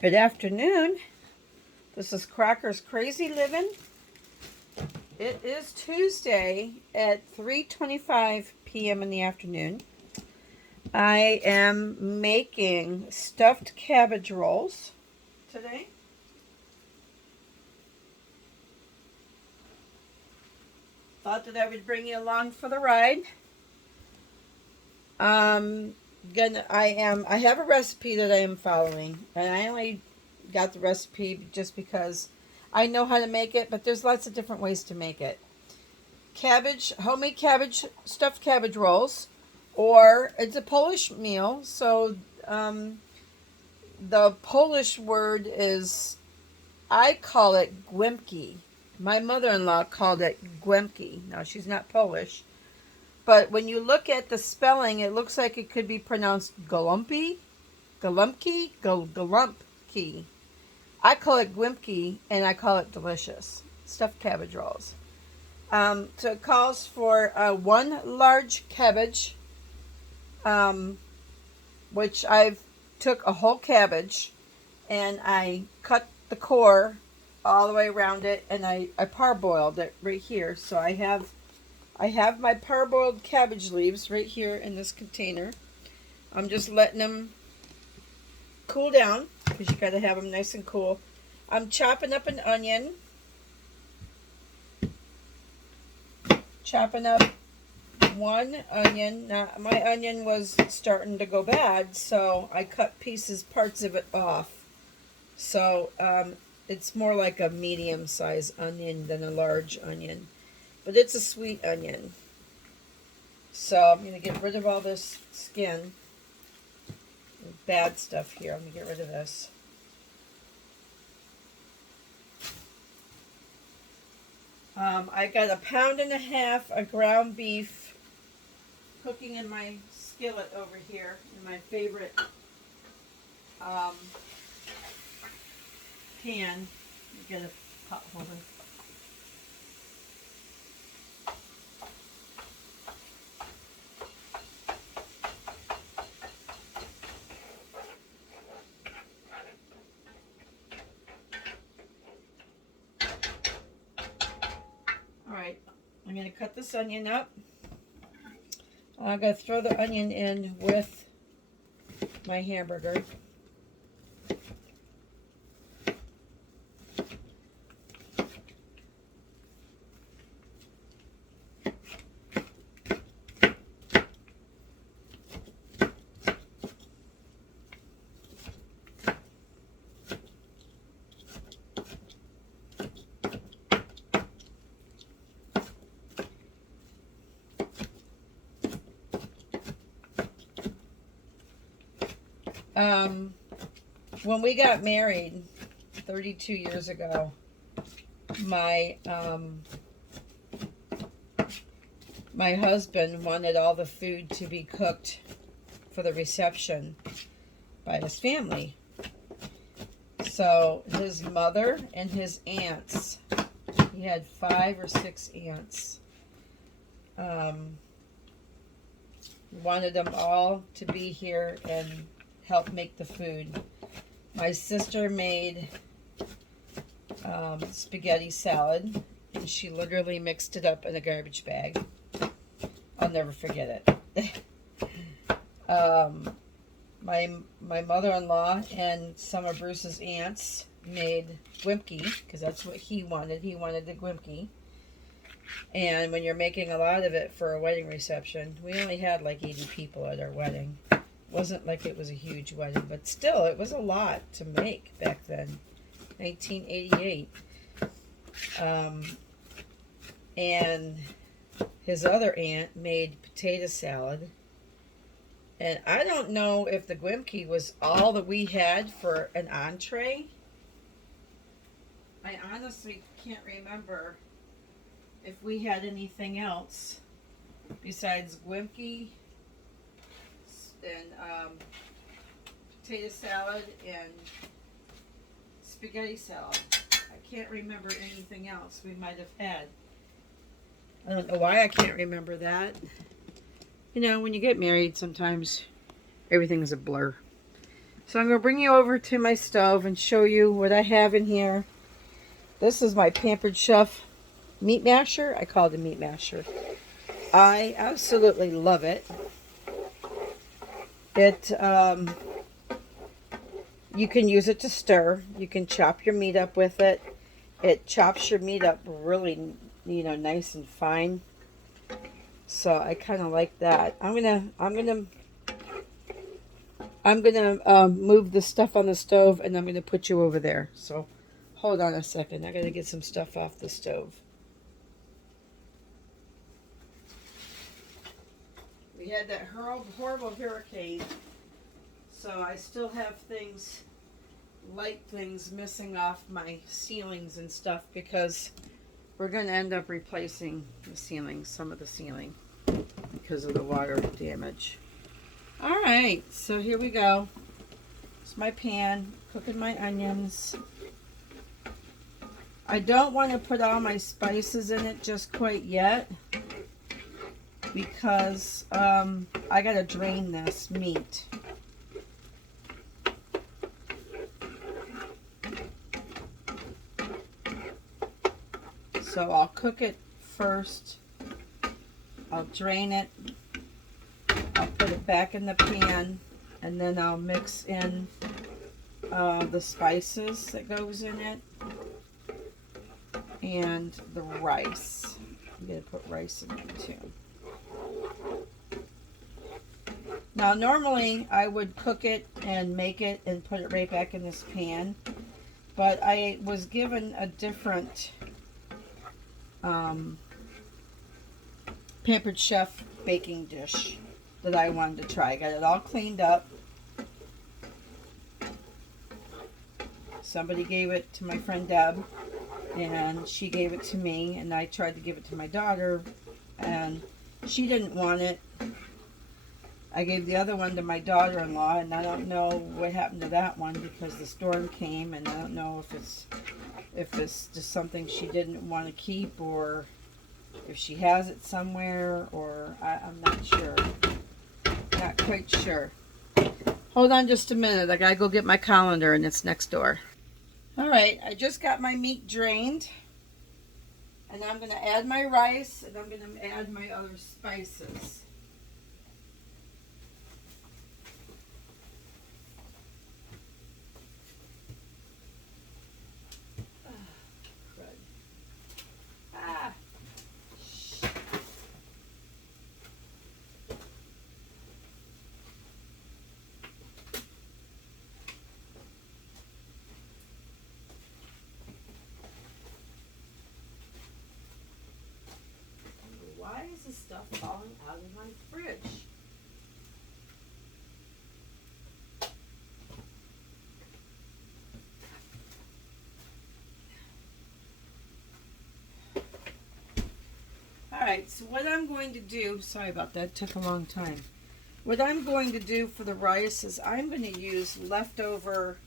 Good afternoon. This is Crocker's Crazy Living. It is Tuesday at 3:25 p.m. in the afternoon. I am making stuffed cabbage rolls today. Thought that I would bring you along for the ride. I have a recipe that I am following, and I only got the recipe just because I know how to make it, but there's lots of different ways to make it. Homemade cabbage, stuffed cabbage rolls, or it's a Polish meal, so the Polish word is, I call it Golumpki. My mother-in-law called it Golumpki. Now, she's not Polish. But when you look at the spelling, it looks like it could be pronounced Golumpki. I call it Golumpki, and I call it delicious. Stuffed cabbage rolls. So it calls for one large cabbage, which I've took a whole cabbage, and I cut the core all the way around it, and I parboiled it right here. So I have my parboiled cabbage leaves right here in this container. I'm just letting them cool down because you got to have them nice and cool. I'm chopping up an onion. Chopping up one onion. Now, my onion was starting to go bad, so I cut parts of it off. So it's more like a medium-sized onion than a large onion. But it's a sweet onion. So I'm going to get rid of all this skin. Bad stuff here. I'm going to get rid of this. I got 1.5 pounds of ground beef cooking in my skillet over here, in my favorite pan. Get a pot holder. I'm going to cut this onion up. I'm going to throw the onion in with my hamburger. When we got married 32 years ago, my husband wanted all the food to be cooked for the reception by his family. So his mother and his aunts, he had 5 or 6 aunts, wanted them all to be here and help make the food. My sister made spaghetti salad, and she literally mixed it up in a garbage bag. I'll never forget it. My mother-in-law and some of Bruce's aunts made Golumpki, because that's what he wanted. He wanted the Golumpki. And when you're making a lot of it for a wedding reception, we only had like 80 people at our wedding. Wasn't like it was a huge wedding, but still, it was a lot to make back then, 1988. And his other aunt made potato salad. And I don't know if the Golumpki was all that we had for an entree. I honestly can't remember if we had anything else besides Golumpki and potato salad and spaghetti salad. I can't remember anything else we might have had. I don't know why I can't remember that. You know, when you get married, sometimes everything's a blur. So I'm going to bring you over to my stove and show you what I have in here. This is my Pampered Chef meat masher. I call it a meat masher. I absolutely love it. You can use it to stir. You can chop your meat up with it. It chops your meat up really, nice and fine. So I kind of like that. I'm gonna move the stuff on the stove, and I'm gonna put you over there. So hold on a second. I gotta get some stuff off the stove. We had that horrible hurricane, so I still have light things missing off my ceilings and stuff, because we're going to end up replacing the ceiling, some of the ceiling, because of the water damage. All right, so here we go. It's my pan, cooking my onions. I don't want to put all my spices in it just quite yet, because I got to drain this meat. So I'll cook it first. I'll drain it. I'll put it back in the pan, and then I'll mix in the spices that goes in it and the rice. I'm going to put rice in it too. Now normally I would cook it and make it and put it right back in this pan, but I was given a different Pampered Chef baking dish that I wanted to try. I got it all cleaned up. Somebody gave it to my friend Deb, and she gave it to me, and I tried to give it to my daughter, and she didn't want it. I gave the other one to my daughter-in-law, and I don't know what happened to that one, because the storm came, and I don't know if it's just something she didn't want to keep, or if she has it somewhere, or I'm not sure. Not quite sure. Hold on just a minute. I gotta go get my colander, and it's next door. Alright, I just got my meat drained, and I'm going to add my rice, and I'm going to add my other spices. Why is this stuff falling out of my fridge? Alright, so what I'm going to do, sorry about that, it took a long time. What I'm going to do for the rice is I'm going to use leftover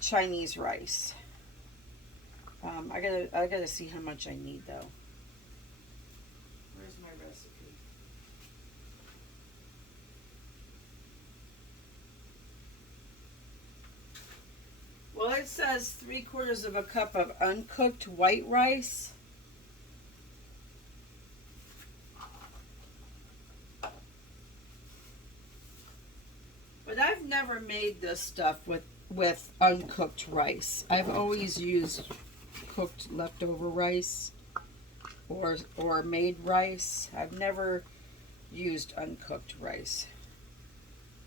Chinese rice. I gotta see how much I need though. Where's my recipe? Well, it says 3/4 of a cup of uncooked white rice. But I've never made this stuff with uncooked rice. I've always used cooked leftover rice or made rice. I've never used uncooked rice.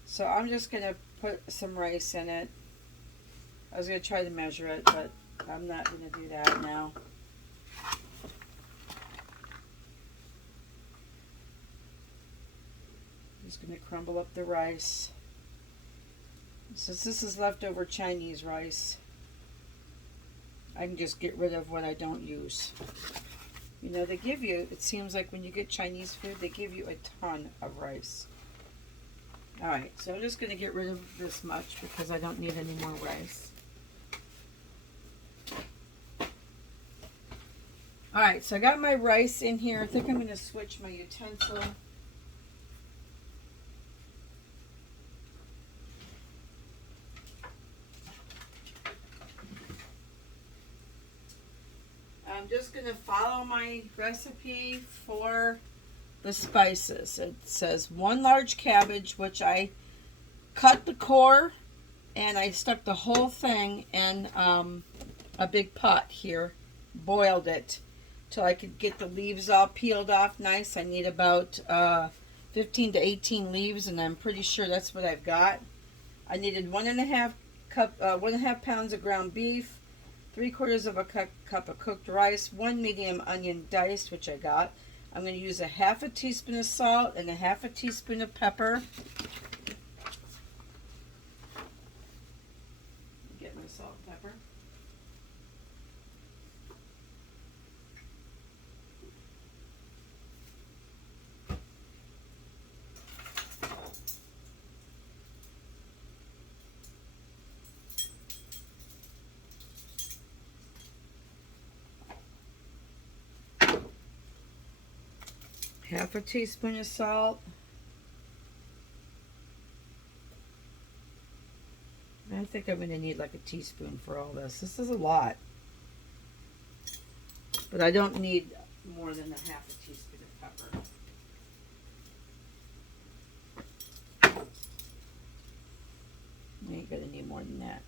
So I'm just going to put some rice in it. I was going to try to measure it, but I'm not going to do that now. I'm just going to crumble up the rice. Since this is leftover Chinese rice, I can just get rid of what I don't use. You know, they give you, it seems like when you get Chinese food, they give you a ton of rice. Alright, so I'm just going to get rid of this much because I don't need any more rice. Alright, so I got my rice in here. I think I'm going to switch my utensil. I'm just going to follow my recipe for the spices. It says 1 large cabbage, which I cut the core and I stuck the whole thing in a big pot here, boiled it till I could get the leaves all peeled off nice. I need about 15 to 18 leaves, and I'm pretty sure that's what I've got. I needed 1.5 pounds of ground beef, 3/4 of a cup of cooked rice, 1 medium onion diced, which I got. I'm going to use a 1/2 teaspoon of salt and a 1/2 teaspoon of pepper. Get my salt and pepper. Half a teaspoon of salt. I think I'm going to need like a teaspoon for all this. This is a lot. But I don't need more than a 1/2 teaspoon of pepper. You ain't going to need more than that.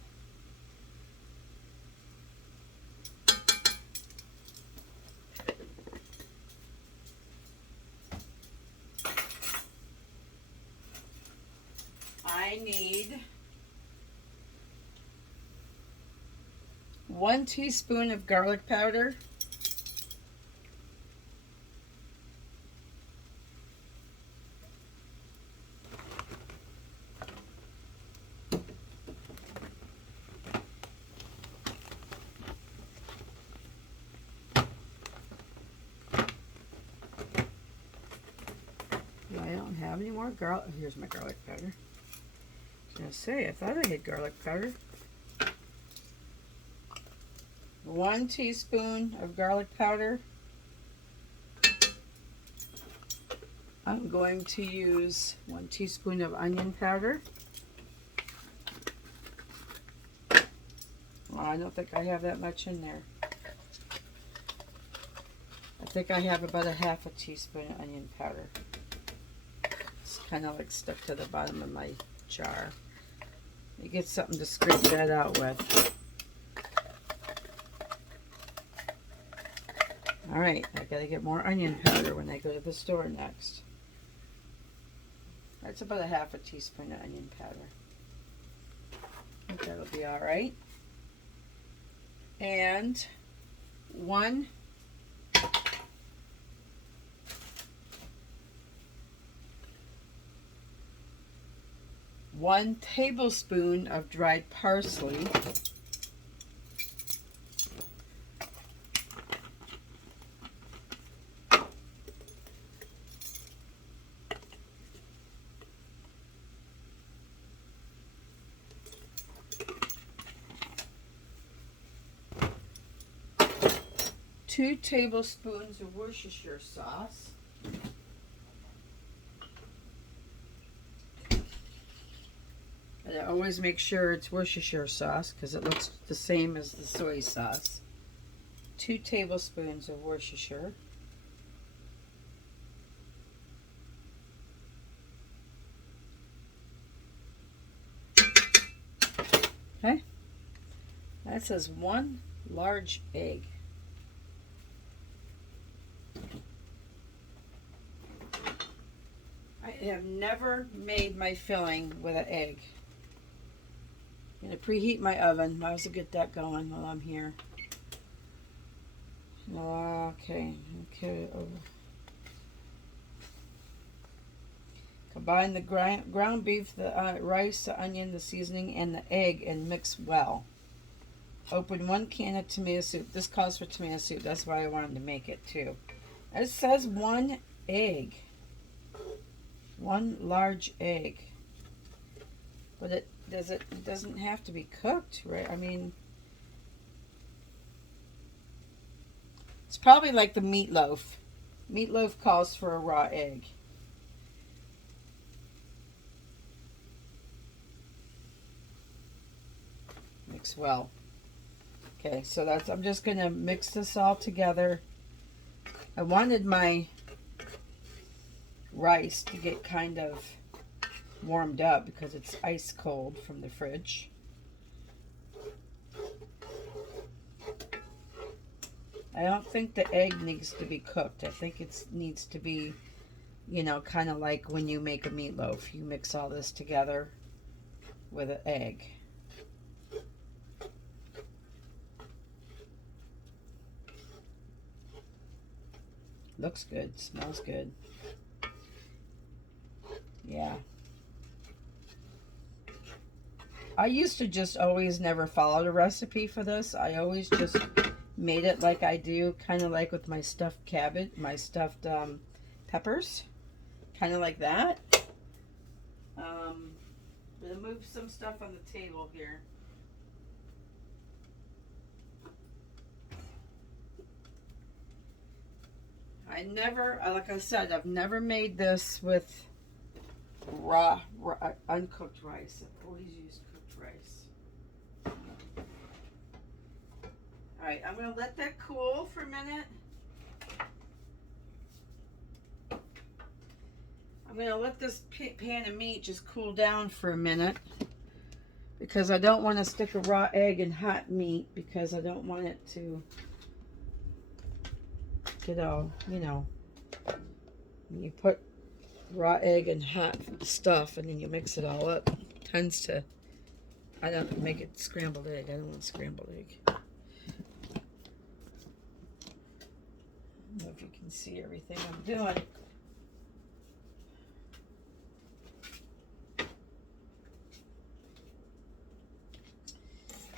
I need 1 teaspoon of garlic powder, I don't have any more garlic. Here's my garlic powder. I was going to say, I thought I had garlic powder. 1 teaspoon of garlic powder. I'm going to use 1 teaspoon of onion powder. Oh, I don't think I have that much in there. I think I have about a 1/2 teaspoon of onion powder. It's kind of like stuck to the bottom of my jar. You get something to scrape that out with. Alright, I gotta get more onion powder when I go to the store next. That's about a 1/2 teaspoon of onion powder. I think that'll be alright. And 1 tablespoon of dried parsley. Two tablespoons of Worcestershire sauce. And I always make sure it's Worcestershire sauce because it looks the same as the soy sauce. 2 tablespoons of Worcestershire. Okay. That says 1 large egg. I have never made my filling with an egg. I'm going to preheat my oven. Might as well get that going while I'm here. Okay. Combine the ground beef, the rice, the onion, the seasoning, and the egg and mix well. Open 1 can of tomato soup. This calls for tomato soup. That's why I wanted to make it too. It says 1 egg. 1 large egg. But it doesn't have to be cooked, right? I mean, it's probably like the meatloaf. Meatloaf calls for a raw egg. Mix well. Okay, so that's, I'm just gonna mix this all together. I wanted my rice to get kind of warmed up because it's ice cold from the fridge. I don't think the egg needs to be cooked. I think it needs to be, you know, kind of like when you make a meatloaf. You mix all this together with an egg. Looks good, smells good. Yeah. I used to just always never follow the recipe for this. I always just made it like I do, kind of like with my stuffed cabbage, my stuffed peppers. Kind of like that. I'm going to move some stuff on the table here. I never, like I said, I've never made this with raw uncooked rice. I've always used cooked rice. Alright, I'm going to let that cool for a minute. I'm going to let this pan of meat just cool down for a minute because I don't want to stick a raw egg in hot meat because I don't want it to get all, you know, when you put raw egg and hot stuff and then you mix it all up, it tends to, I don't make it scrambled egg. I don't want scrambled egg. I don't know if you can see everything I'm doing.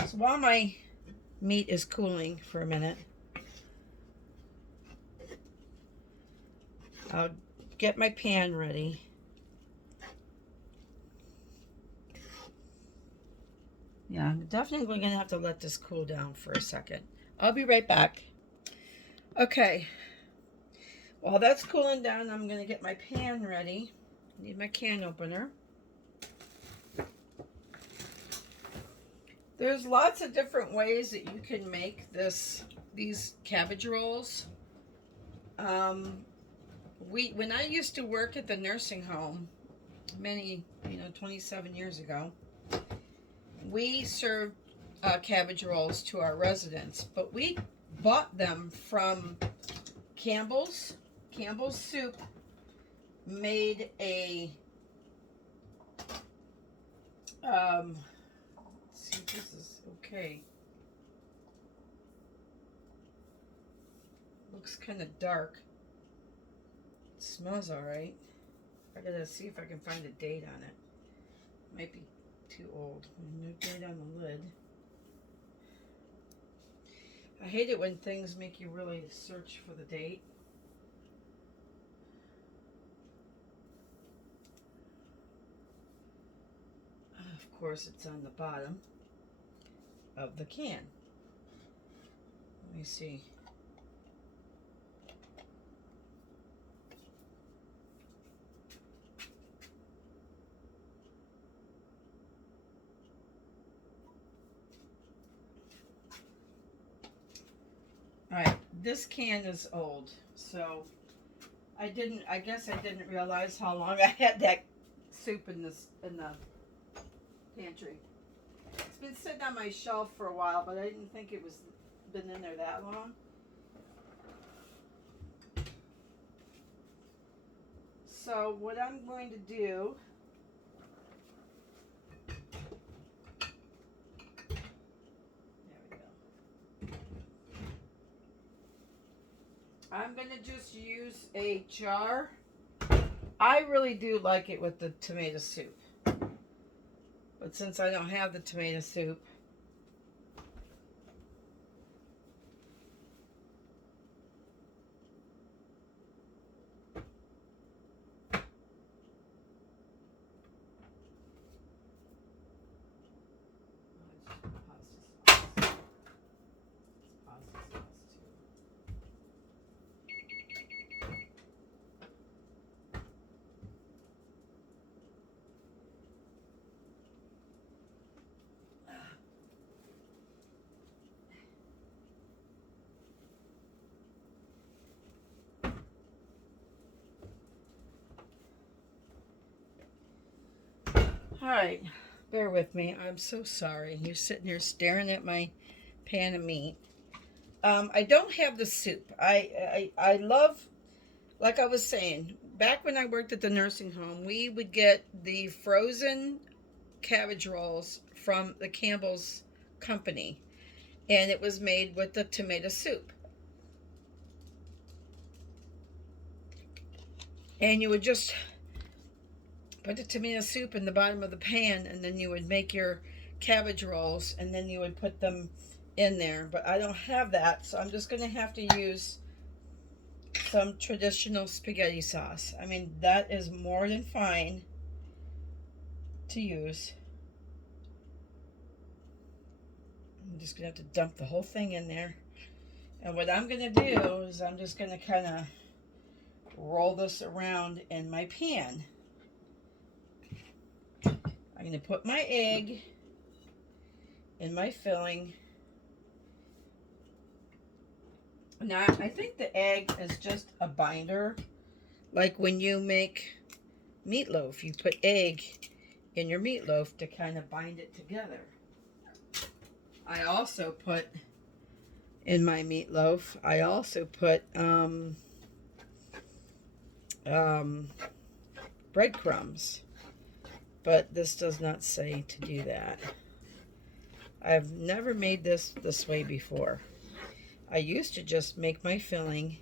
So while my meat is cooling for a minute, I'll get my pan ready. Yeah, I'm definitely going to have to let this cool down for a second. I'll be right back. Okay, while that's cooling down, I'm going to get my pan ready. I need my can opener. There's lots of different ways that you can make these cabbage rolls. When I used to work at the nursing home, many, 27 years ago, we served cabbage rolls to our residents, but we bought them from Campbell's. Campbell's Soup made a, let's see if this is okay. Looks kind of dark. It smells alright. I gotta see if I can find a date on it. Might be too old. No date on the lid. I hate it when things make you really search for the date. Of course, it's on the bottom of the can. Let me see. Alright, this can is old, so I guess I didn't realize how long I had that soup in the pantry. It's been sitting on my shelf for a while, but I didn't think it was been in there that long. So what I'm going to do, there we go. I'm going to just use a jar. I really do like it with the tomato soup. But since I don't have the tomato soup, All right, bear with me. I'm so sorry. You're sitting here staring at my pan of meat. I don't have the soup. I love, like I was saying, back when I worked at the nursing home, we would get the frozen cabbage rolls from the Campbell's company, and it was made with the tomato soup. And you would just put the tomato soup in the bottom of the pan, and then you would make your cabbage rolls, and then you would put them in there. But I don't have that, so I'm just going to have to use some traditional spaghetti sauce. I mean, that is more than fine to use. I'm just going to have to dump the whole thing in there. And what I'm going to do is I'm just going to kind of roll this around in my pan. I'm going to put my egg in my filling. Now, I think the egg is just a binder. Like when you make meatloaf, you put egg in your meatloaf to kind of bind it together. I also put in my meatloaf, I also put breadcrumbs. But this does not say to do that. I've never made this way before. I used to just make my filling,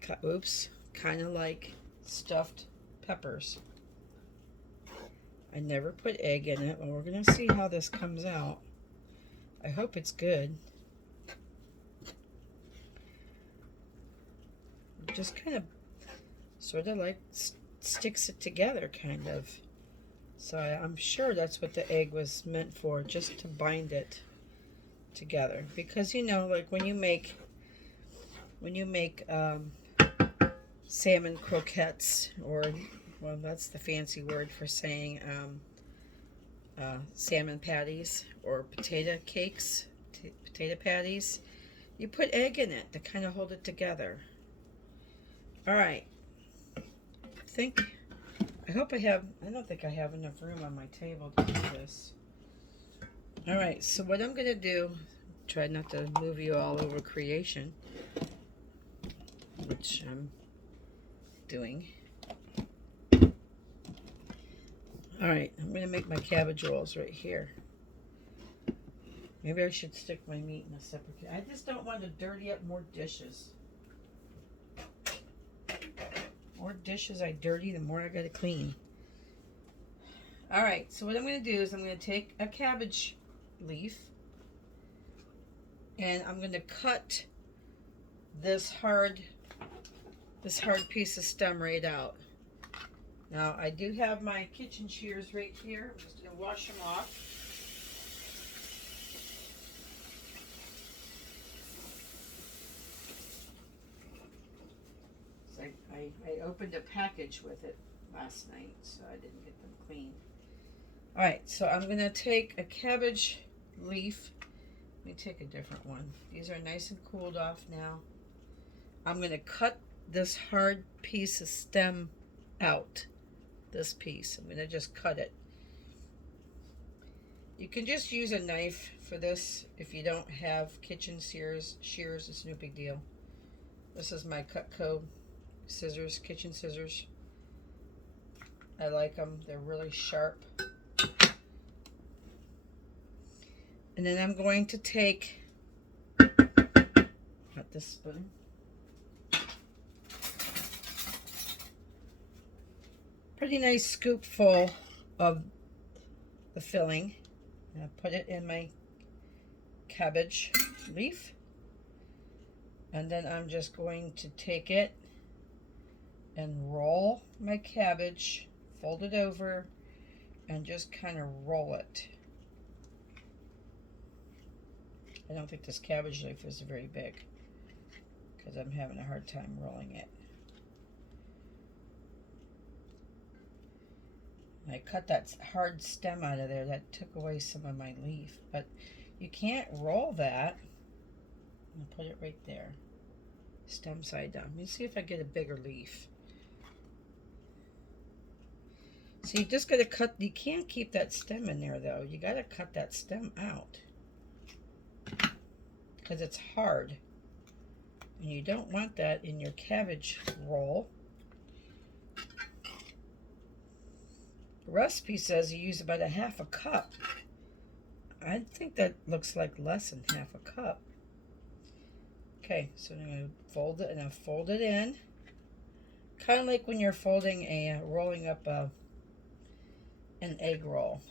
kind of like stuffed peppers. I never put egg in it, but we're going to see how this comes out. I hope it's good. It just kind of, sort of like sticks it together, kind of. So I'm sure that's what the egg was meant for, just to bind it together. Because, you know, like when you make salmon croquettes, or, well, that's the fancy word for saying salmon patties, or potato cakes, potato patties, you put egg in it to kind of hold it together. All right. I don't think I have enough room on my table to do this. All right, so what I'm going to do, try not to move you all over creation, which I'm doing. All right, I'm going to make my cabbage rolls right here. Maybe I should stick my meat in a separate. I just don't want to dirty up more dishes. More dishes I dirty, the more I got to clean. All right, so what I'm going to do is I'm going to take a cabbage leaf, and I'm going to cut this hard piece of stem right out. Now, I do have my kitchen shears right here. I'm just going to wash them off. So I opened a package with it last night, so I didn't get them clean. All right, so I'm going to take a cabbage leaf. Let me take a different one. These are nice and cooled off now. I'm going to cut this hard piece of stem out. This piece. I'm going to just cut it. You can just use a knife for this if you don't have kitchen shears. It's no big deal. This is my Cutco scissors, kitchen scissors. I like them. They're really sharp. And then I'm going to take, not this spoon, pretty nice scoop full of the filling. And I put it in my cabbage leaf. And then I'm just going to take it and roll my cabbage, fold it over, and just kind of roll it. I don't think this cabbage leaf is very big because I'm having a hard time rolling it. I cut that hard stem out of there. That took away some of my leaf, but you can't roll that. I'll put it right there, stem side down. Let me see if I get a bigger leaf. So you just got to cut, you can't keep that stem in there though. You got to cut that stem out because it's hard. And you don't want that in your cabbage roll. The recipe says you use about a half a cup. I think that looks like less than half a cup. Okay, so I'm going to fold it, and I'll fold it in. Kind of like when you're folding rolling up an egg roll.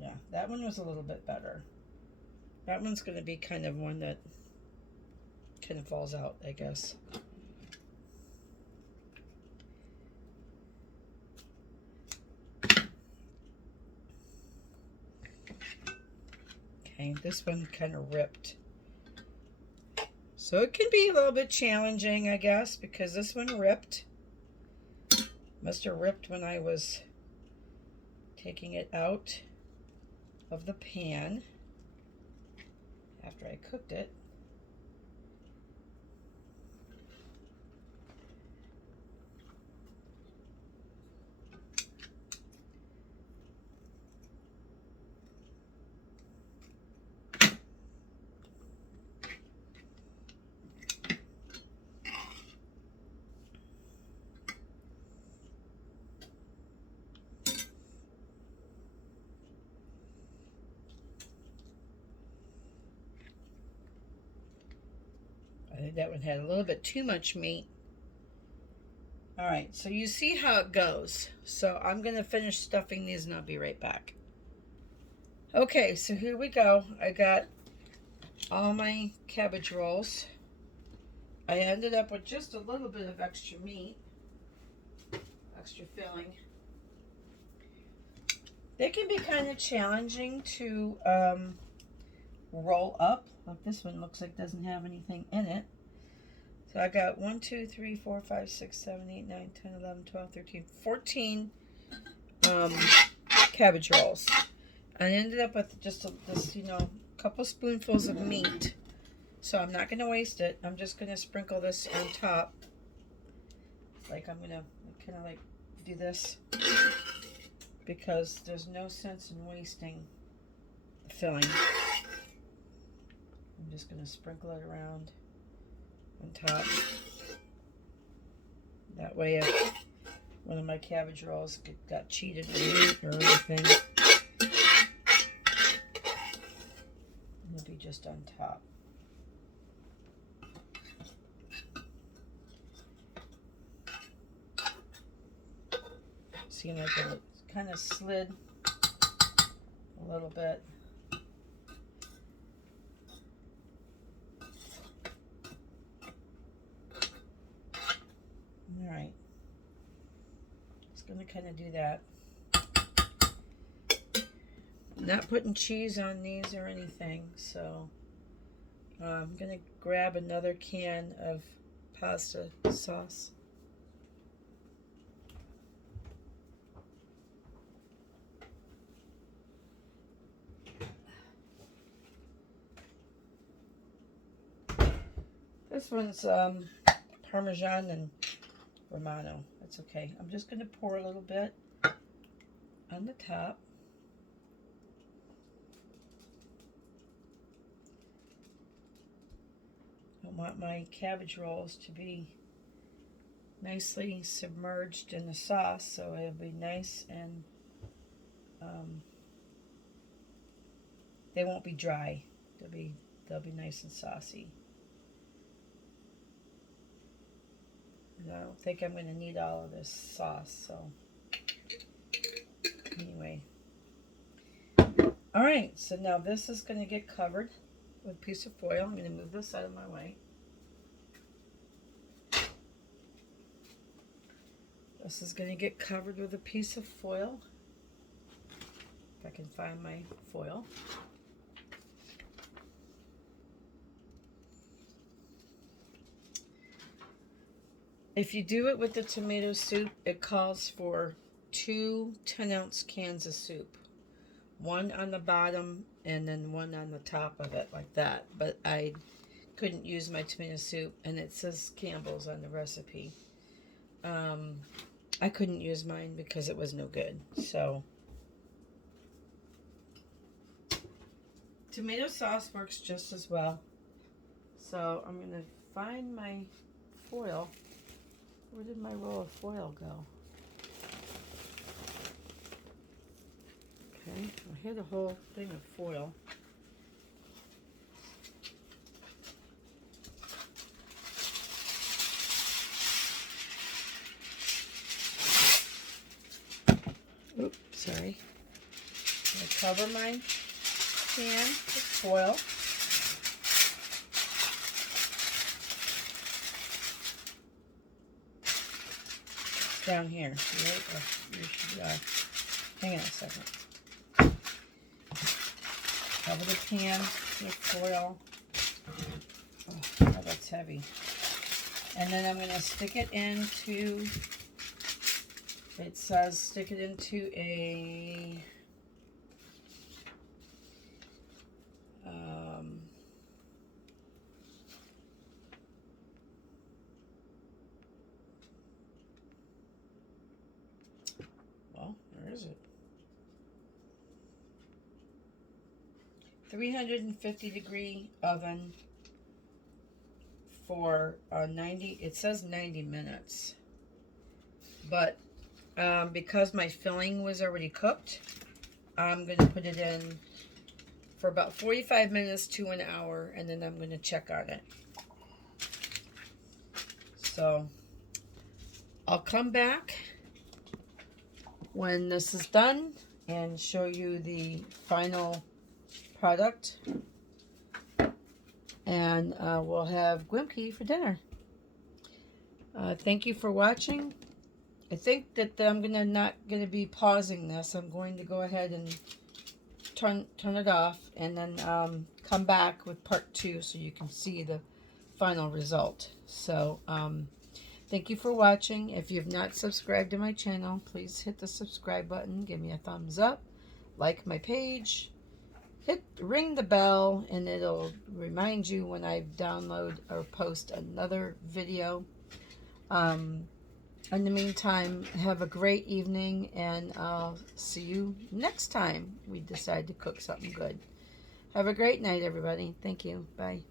Yeah, that one was a little bit better. That one's going to be kind of one that kind of falls out, I guess. Okay, this one kind of ripped. So it can be a little bit challenging, I guess, because this one ripped. Must have ripped when I was taking it out of the pan after I cooked it. I think that one had a little bit too much meat. All right, so you see how it goes. So I'm going to finish stuffing these and I'll be right back. Okay, so here we go. I got all my cabbage rolls. I ended up with just a little bit of extra meat, extra filling. They can be kind of challenging to roll up. Like this one looks like doesn't have anything in it. So I got 1, 2, 3, 4, 5, 6, 7, 8, 9, 10, 11, 12, 13, 14 cabbage rolls. I ended up with just this, couple spoonfuls of meat. So I'm not going to waste it. I'm just going to sprinkle this on top. Like I'm going to kind of like do this because there's no sense in wasting the filling. I'm just going to sprinkle it around on top. That way if one of my cabbage rolls got cheated with meat or anything, it'll be just on top. See, like it kind of slid a little bit. All right, just gonna kind of do that. I'm not putting cheese on these or anything, so I'm gonna grab another can of pasta sauce. This one's Parmesan and Romano. That's okay. I'm just going to pour a little bit on the top. I want my cabbage rolls to be nicely submerged in the sauce, so it'll be nice and they won't be dry. They'll be nice and saucy. I don't think I'm going to need all of this sauce, so anyway. All right, so now this is going to get covered with a piece of foil. I'm going to move this out of my way. This is going to get covered with a piece of foil. If I can find my foil. If you do it with the tomato soup, it calls for 2 10-ounce cans of soup. One on the bottom and then one on the top of it, like that. But I couldn't use my tomato soup, and it says Campbell's on the recipe. I couldn't use mine because it was no good. So tomato sauce works just as well. So I'm going to find my foil. Where did my roll of foil go? Okay, I had a whole thing of foil. Oops, sorry. I'm going to cover my pan with foil. It's down here. Right? You should, hang on a second. Cover the pan with foil. Oh, that's heavy. And then I'm going to stick it into, it says stick it into a, well, where is it? 350-degree oven for 90, it says 90 minutes. But because my filling was already cooked, I'm going to put it in for about 45 minutes to an hour, and then I'm going to check on it. So I'll come back when this is done and show you the final product, and we'll have Golumpki for dinner. Thank you for watching. I think that I'm not gonna be pausing this. I'm going to go ahead and turn it off, and then come back with part 2 so you can see the final result. So thank you for watching. If you've not subscribed to my channel, please hit the subscribe button, give me a thumbs up, like my page, ring the bell, and it'll remind you when I download or post another video. In the meantime, have a great evening, and I'll see you next time we decide to cook something good. Have a great night, everybody. Thank you. Bye.